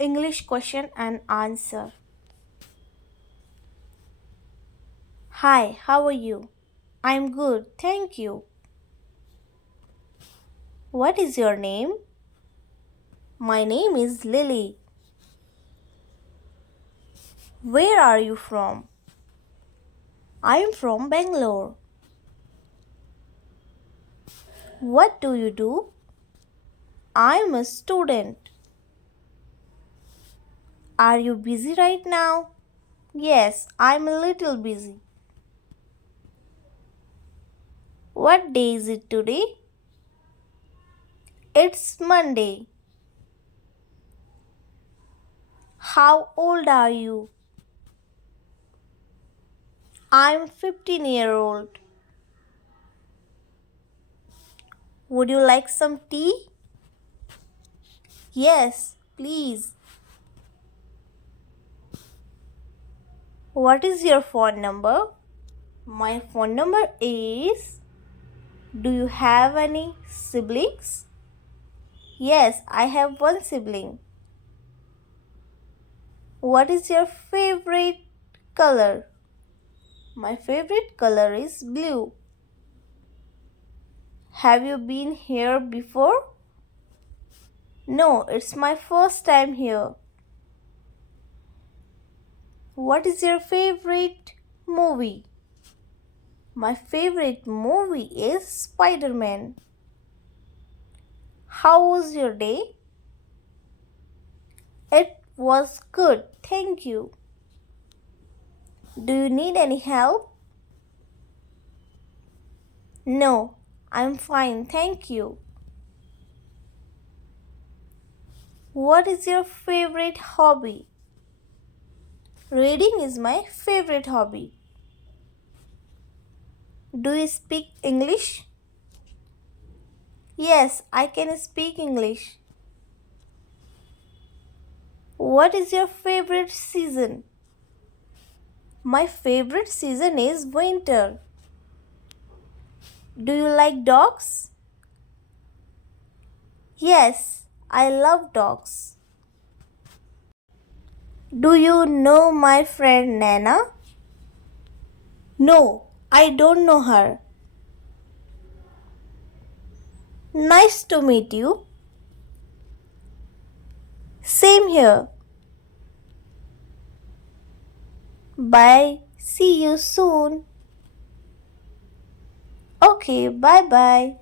English question and answer. Hi, how are you? I'm good, thank you. What is your name? My name is Lily. Where are you from? I'm from Bangalore. What do you do? I'm a student. Are you busy right now? Yes, I'm a little busy. What day is it today? It's Monday. How old are you? I'm 15-year-old. Would you like some tea? Yes, please. What is your phone number? My phone number is. Do you have any siblings? Yes, I have one sibling. What is your favorite color? My favorite color is blue. Have you been here before? No, it's my first time here. What is your favorite movie? My favorite movie is Spider-Man. How was your day? It was good, thank you. Do you need any help? No, I'm fine, thank you. What is your favorite hobby? Reading is my favorite hobby. Do you speak English? Yes, I can speak English. What is your favorite season? My favorite season is winter. Do you like dogs? Yes, I love dogs. Do you know my friend Nana? No, I don't know her. Nice to meet you. Same here. Bye. See you soon. Okay, bye bye.